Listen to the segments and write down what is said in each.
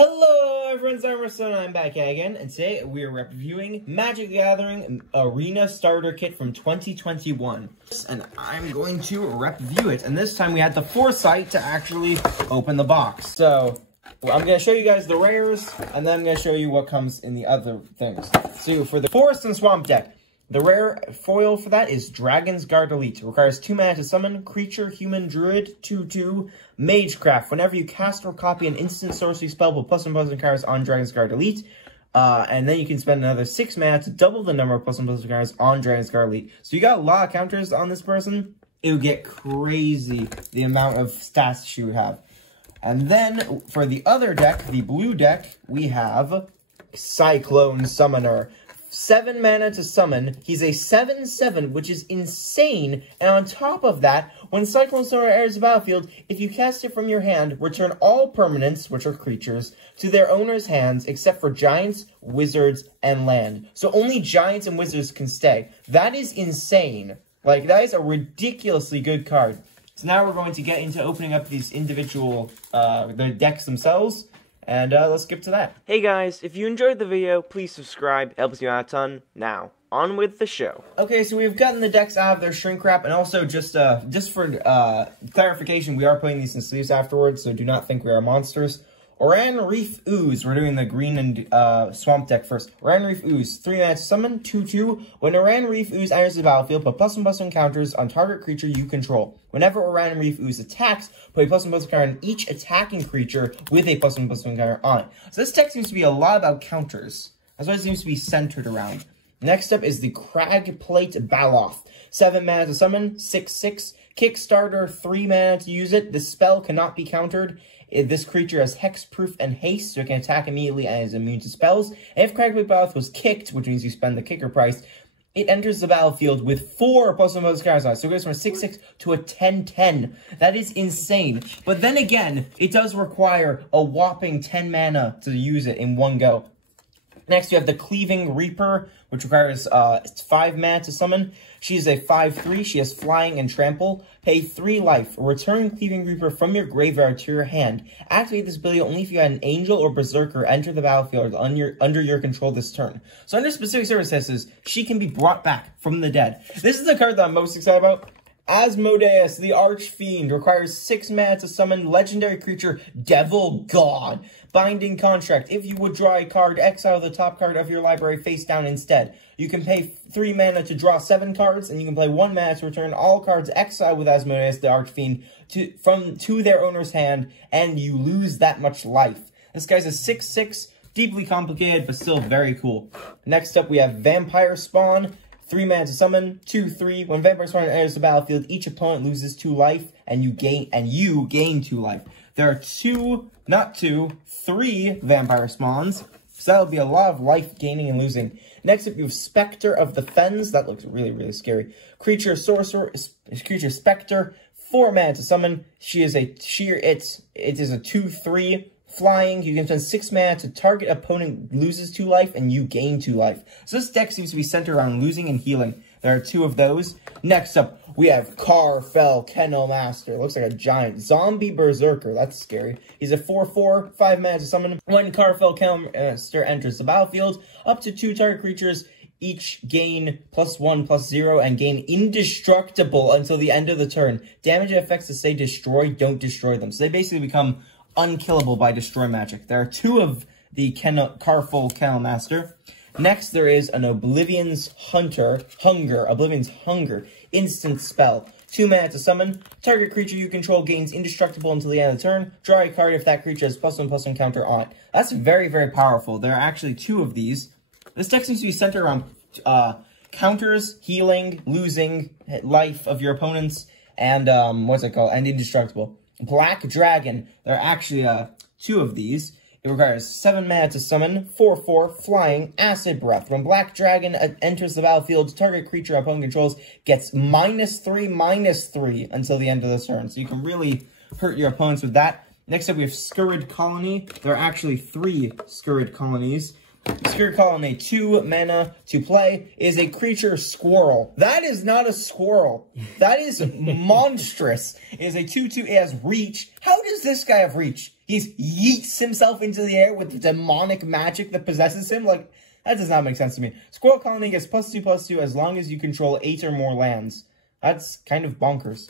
Hello everyone, I'm I'm back again, and today we are reviewing Magic the Gathering Arena Starter Kit from 2021. And I'm going to review it, and this time we had the foresight to actually open the box. So, I'm going to show you guys the rares, and then I'm going to show you what comes in the other things. So, for the Forest and Swamp deck, the rare foil for that is Dragon's Guard Elite. It requires 2 mana to summon, creature, human, druid, 2/2, Magecraft. Whenever you cast or copy an instant sorcery spell with +1/+1 cards on Dragon's Guard Elite, and then you can spend another 6 mana to double the number of +1/+1 cards on Dragon's Guard Elite. So you got a lot of counters on this person. It would get crazy the amount of stats she would have. And then for the other deck, the blue deck, we have Cyclone Summoner. 7 mana to summon. He's a 7/7, which is insane. And on top of that, when Cyclone Summoner enters the battlefield, if you cast it from your hand, return all permanents, which are creatures, to their owner's hands, except for giants, wizards, and land. So only giants and wizards can stay. That is insane. Like, that is a ridiculously good card. So now we're going to get into opening up these individual, the decks themselves. And let's skip to that. Hey guys, if you enjoyed the video, please subscribe. It helps me out a ton. Now, on with the show. Okay, so we've gotten the decks out of their shrink wrap, and also just for clarification, we are putting these in sleeves afterwards, so do not think we are monsters. Oran Reef Ooze. We're doing the green and swamp deck first. Oran Reef Ooze. 3 mana to summon, 2/2. When Oran Reef Ooze enters the battlefield, put +1/+1 counters on target creature you control. Whenever Oran Reef Ooze attacks, put a +1/+1 counter on each attacking creature with a +1/+1 counter on it. So this deck seems to be a lot about counters. That's what it seems to be centered around. Next up is the Cragplate Baloth. 7 mana to summon, 6/6. Kickstarter, 3 mana to use it. The spell cannot be countered. This creature has hexproof and haste, so it can attack immediately and is immune to spells. And if Cragplate Baloth was kicked, which means you spend the kicker price, it enters the battlefield with 4 +1/+1 cards on it. So it goes from a 6/6 to a 10/10. That is insane. But then again, it does require a whopping 10 mana to use it in one go. Next, you have the Cleaving Reaper, which requires 5 mana to summon. She is a 5/3. She has flying and trample. Pay 3 life. Return Cleaving Reaper from your graveyard to your hand. Activate this ability only if you had an Angel or Berserker enter the battlefield under your control this turn. So under specific circumstances, she can be brought back from the dead. This is the card that I'm most excited about. Asmodeus, the Archfiend, requires 6 mana to summon legendary creature Devil God. Binding Contract. If you would draw a card, exile the top card of your library face down instead. You can pay 3 mana to draw 7 cards, and you can play 1 mana to return all cards exiled with Asmodeus, the Archfiend, to their owner's hand, and you lose that much life. This guy's a 6/6, deeply complicated, but still very cool. Next up, we have Vampire Spawn. 3 mana to summon, 2/3. When Vampire Spawn enters the battlefield, each opponent loses 2 life, and you gain 2 life. There are 3 Vampire Spawns, so that'll be a lot of life gaining and losing. Next up, you have Spectre of the Fens. That looks really, really scary. Creature Spectre, 4 mana to summon. It is a 2/3. Flying, you can spend 6 mana to target opponent loses 2 life, and you gain 2 life. So this deck seems to be centered around losing and healing. There are 2 of those. Next up, we have Carfell Kennel Master. Looks like a giant zombie berserker. That's scary. He's a 4/4, 5 mana to summon. When Carfell Kennel Master enters the battlefield, up to 2 target creatures each gain +1/+0 and gain indestructible until the end of the turn. Damage effects that say destroy don't destroy them. So they basically become unkillable by destroy magic. There are 2 of the Carfell Kennel Master. Next, there is an Oblivion's Hunger, instant spell. 2 mana to summon. Target creature you control gains indestructible until the end of the turn. Draw a card if that creature has +1/+1 counter on it. That's very, very powerful. There are actually 2 of these. This deck seems to be centered around counters, healing, losing life of your opponents, and and indestructible. Black Dragon. There are actually 2 of these. It requires 7 mana to summon, 4/4, flying, acid breath. When Black Dragon enters the battlefield, target creature opponent controls gets -3/-3 until the end of the turn. So you can really hurt your opponents with that. Next up, we have Scurrid Colony. There are actually 3 Scurrid Colonies. Scurrid Colony, 2 mana to play, is a creature squirrel. That is not a squirrel. That is monstrous. It is a 2/2, it has reach. How does this guy have reach? he yeets himself into the air with demonic magic that possesses him. Like, that does not make sense to me. Squirrel Colony gets +2/+2 as long as you control 8 or more lands. That's kind of bonkers.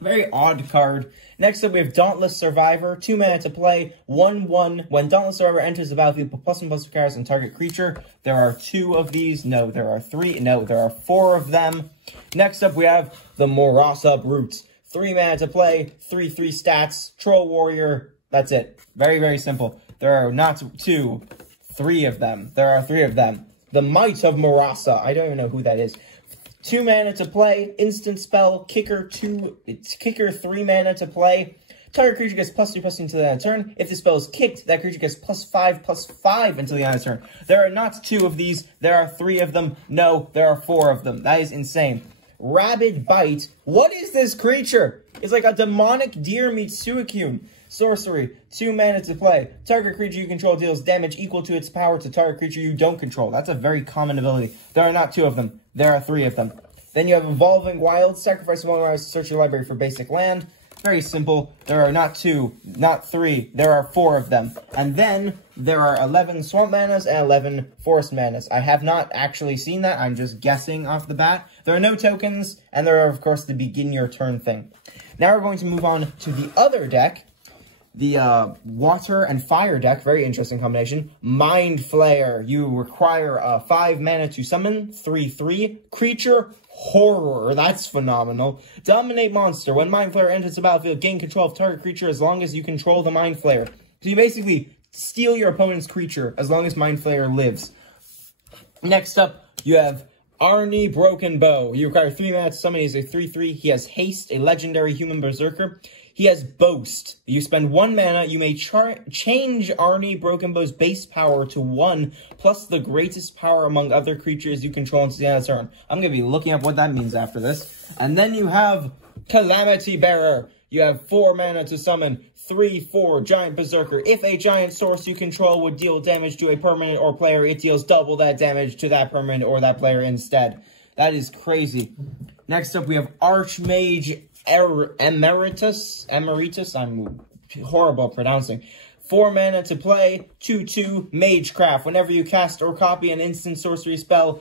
Very odd card. Next up, we have Dauntless Survivor. 2 mana to play. 1/1. When Dauntless Survivor enters the battlefield, put +1/+2 cards on target creature. There are 2 of these. No, there are 3. No, there are 4 of them. Next up, we have the Murasa Brute. 3 mana to play. 3/3 stats. Troll Warrior. That's it. Very, very simple. There are not 2. 3 of them. There are 3 of them. The Might of Murasa. I don't even know who that is. 2 mana to play, instant spell, kicker 3 mana to play. Target creature gets +2/+2 until the end of the turn. If the spell is kicked, that creature gets +5/+5 until the end of the turn. There are not 2 of these, there are 3 of them. No, there are 4 of them. That is insane. Rabid Bite. What is this creature? It's like a demonic deer meets Suicune. Sorcery, 2 mana to play. Target creature you control deals damage equal to its power to target creature you don't control. That's a very common ability. There are not 2 of them. There are 3 of them. Then you have Evolving Wild. Sacrifice Evolving Wild to search your library for basic land. Very simple. There are not 2, not 3. There are 4 of them. And then there are 11 Swamp Manas and 11 Forest Manas. I have not actually seen that. I'm just guessing off the bat. There are no tokens, and there are, of course, the begin your turn thing. Now we're going to move on to the other deck. The water and fire deck, very interesting combination. Mind Flayer. You require 5 mana to summon, 3/3. Creature Horror. That's phenomenal. Dominate monster. When Mind Flayer enters the battlefield, gain control of target creature as long as you control the Mind Flayer. So you basically steal your opponent's creature as long as Mind Flayer lives. Next up, you have Arnie Broken Bow. You require 3 mana to summon. He's a 3/3. He has Haste, a legendary human berserker. He has Boast. You spend 1 mana, you may change Arnie Broken Bow's base power to 1, plus the greatest power among other creatures you control until the end of the turn. I'm going to be looking up what that means after this. And then you have Calamity Bearer. You have 4 mana to summon, 3/4 Giant Berserker. If a giant source you control would deal damage to a permanent or player, it deals double that damage to that permanent or that player instead. That is crazy. Next up, we have Archmage Emeritus, I'm horrible at pronouncing. 4 mana to play, 2/2 Magecraft. Whenever you cast or copy an instant sorcery spell,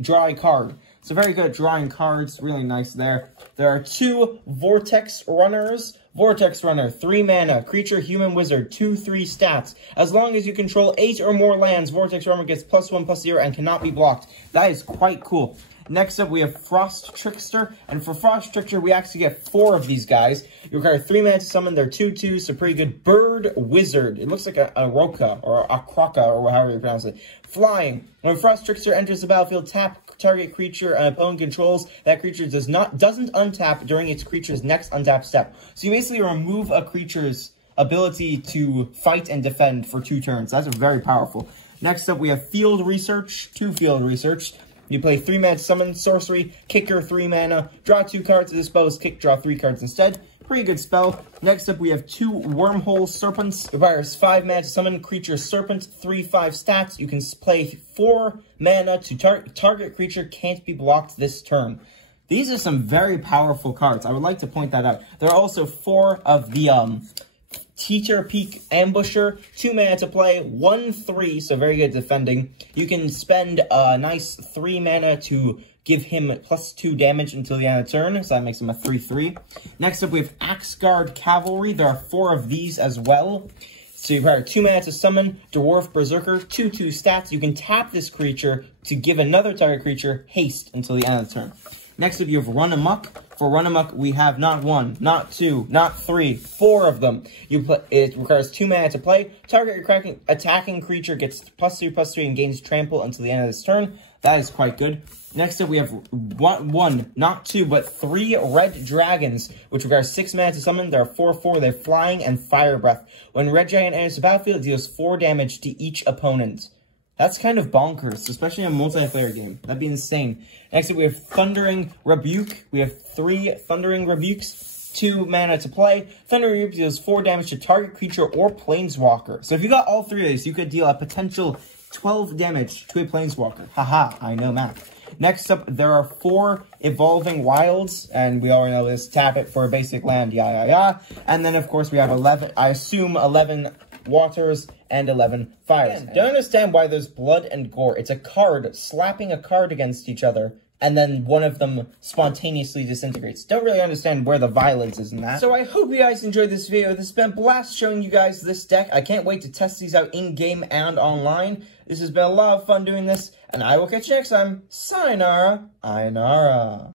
draw a card. So very good at drawing cards, really nice there. There are 2 Vortex Runners. Vortex Runner, 3 mana, creature, human, wizard, 2/3 stats. As long as you control 8 or more lands, Vortex Runner gets +1/+0 and cannot be blocked. That is quite cool. Next up, we have Frost Trickster, and for Frost Trickster, we actually get 4 of these guys. You require 3 mana to summon. They're 2/2, so pretty good. Bird Wizard. It looks like a Roka, or a Croca, or however you pronounce it. Flying. When Frost Trickster enters the battlefield, tap target creature an opponent controls. That creature doesn't untap during its creature's next untap step. So you basically remove a creature's ability to fight and defend for 2 turns. That's very powerful. Next up, we have Field Research, 2 Field Research. You play 3 mana to summon, sorcery, kicker 3 mana, draw 2 cards to dispose, kick, draw 3 cards instead. Pretty good spell. Next up, we have 2 Wormhole Serpents. Requires 5 mana to summon, creature serpent, 3/5 stats. You can play 4 mana to target creature can't be blocked this turn. These are some very powerful cards. I would like to point that out. There are also 4 of the Teeter Peak Ambusher, 2 mana to play, 1/3, so very good defending. You can spend a nice 3 mana to give him +2 damage until the end of the turn, so that makes him a 3/3. Next up, we have Axguard Cavalry. There are 4 of these as well. So you require 2 mana to summon, Dwarf Berserker, 2/2 stats. You can tap this creature to give another target creature haste until the end of the turn. Next up, you have Run Amok. For Run Amok, we have not 1, not 2, not 3, 4 of them. It requires 2 mana to play. Target your attacking creature gets +2/+3 and gains trample until the end of this turn. That is quite good. Next up, we have 1, not 2, but 3 Red Dragons, which requires 6 mana to summon. There are 4/4. They're flying and fire breath. When Red Giant enters the battlefield, it deals 4 damage to each opponent. That's kind of bonkers, especially in a multiplayer game. That'd be insane. Next up, we have Thundering Rebuke. We have 3 Thundering Rebukes, 2 mana to play. Thundering Rebuke deals 4 damage to target creature or planeswalker. So if you got all 3 of these, you could deal a potential 12 damage to a planeswalker. Haha, I know math. Next up, there are 4 evolving wilds, and we already know this. Tap it for a basic land, And then, of course, we have 11, I assume 11 waters and 11 fires. Again, don't understand why there's blood and gore. It's a card slapping a card against each other, and then one of them spontaneously disintegrates. Don't really understand where the violence is in that. So I hope you guys enjoyed this video. This has been a blast showing you guys this deck. I can't wait to test these out in-game and online. This has been a lot of fun doing this, and I will catch you next time. Sayonara, Ainara.